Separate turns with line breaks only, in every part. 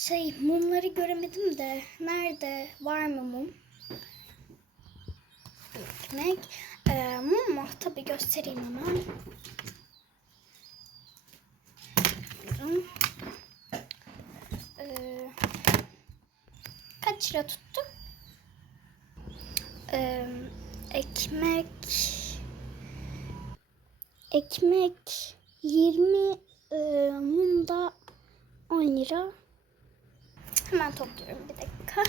Şey mumları göremedim de nerede var mı mum? Ekmek. Ee, mum mu? Tabii göstereyim hemen. Ee, kaç lira tuttu? Ee, ekmek ekmek 20 e, mum da 10 lira. Hemen topluyorum bir dakika.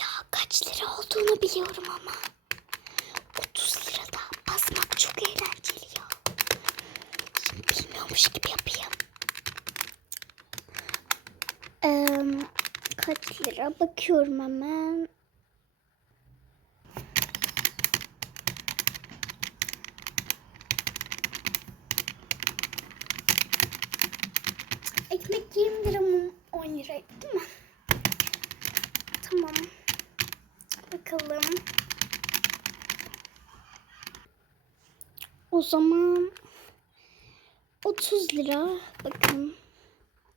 Ya kaç lira olduğunu biliyorum ama. 30 lirada basmak çok eğlenceli ya. Şimdi bilmiyormuş gibi yapayım. Ee, kaç lira bakıyorum hemen. Ekmek 20 lira mı? 10 lira değil mi? Tamam. Bakalım. O zaman 30 lira. Bakın.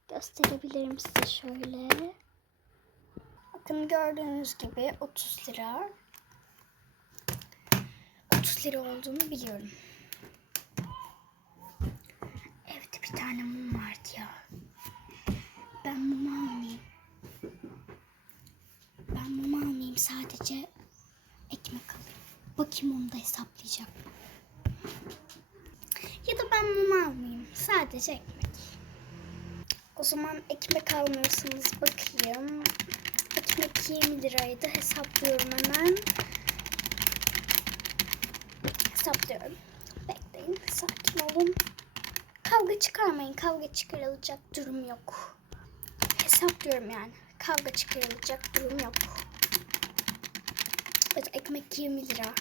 Gösterebilirim size şöyle. Bakın gördüğünüz gibi 30 lira. 30 lira olduğunu biliyorum. Evde bir tane mum almayayım sadece ekmek alayım. Bakayım onu da hesaplayacak. Ya da ben mumu almayayım. Sadece ekmek. O zaman ekmek almıyorsanız bakayım. Ekmek 20 liraydı. Hesaplıyorum hemen. Hesaplıyorum. Bekleyin. Sakin olun. Kavga çıkarmayın. Kavga çıkarılacak durum yok. Hesaplıyorum yani. Kavga çıkarılacak durum yok. Evet ekmek 20 lira.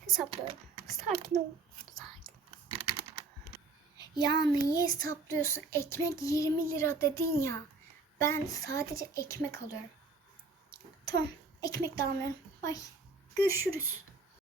Hesaplıyorum. Sakin ol. Sakin. Ya neyi hesaplıyorsun? Ekmek 20 lira dedin ya. Ben sadece ekmek alıyorum. Tamam. Ekmek de almıyorum. Bay. Görüşürüz.